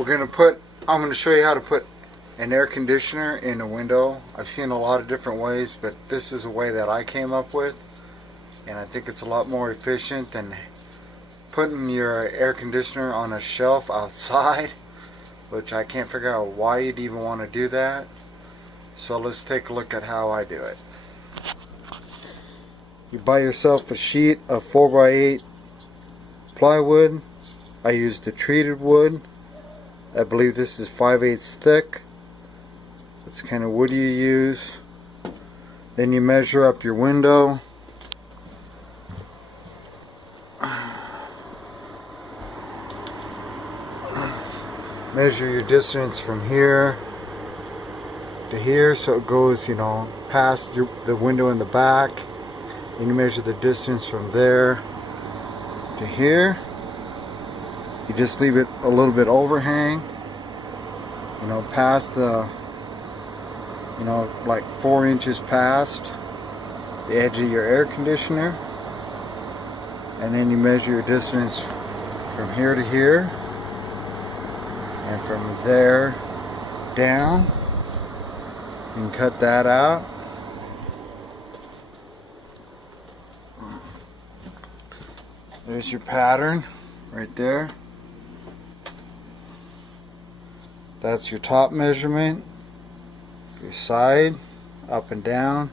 I'm gonna show you how to put an air conditioner in a window. I've seen a lot of different ways, but this is a way that I came up with, and I think it's a lot more efficient than putting your air conditioner on a shelf outside, which I can't figure out why you'd even want to do that. So let's take a look at how I do it. You buy yourself a sheet of 4x8 plywood. I used the treated wood. I believe this is 5/8 thick. That's the kind of wood you use. Then you measure up your window. Measure your distance from here to here, so it goes, past the window in the back. Then you measure the distance from there to here. You just leave it a little bit overhang, past the, like 4 inches past the edge of your air conditioner. And then you measure your distance from here to here, and from there down. You can cut that out. There's your pattern right there. That's your top measurement, your side, up and down.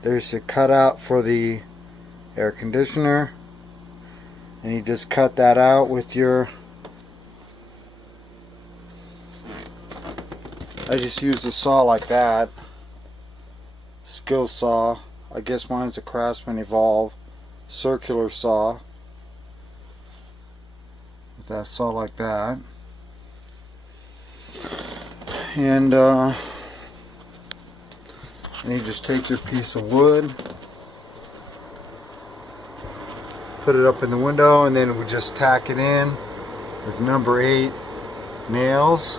There's your cutout for the air conditioner, and you just cut that out with your, I just use a saw like that, skill saw. I guess mine's a Craftsman Evolve circular saw. With that saw like that. And you just take your piece of wood, put it up in the window, and then we just tack it in with number 8 nails,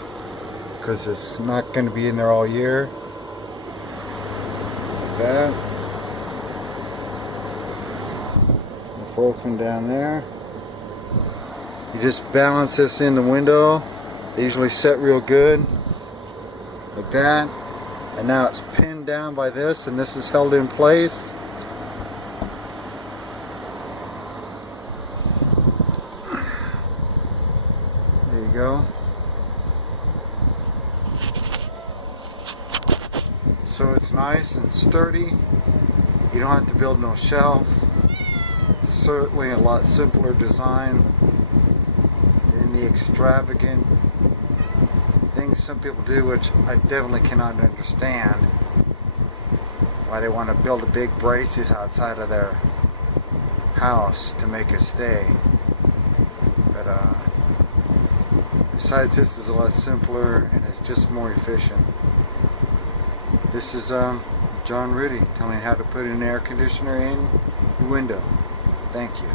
because it's not going to be in there all year. Like that. The 4th one down there. You just balance this in the window. They usually set real good, like that. And now it's pinned down by this, and this is held in place. There you go. So it's nice and sturdy. You don't have to build no shelf. It's certainly a lot simpler design than the extravagant things some people do, which I definitely cannot understand. Why they want to build a big braces outside of their house to make it stay. But besides, this is a lot simpler and it's just more efficient. This is John Rudie telling you how to put an air conditioner in your window. Thank you.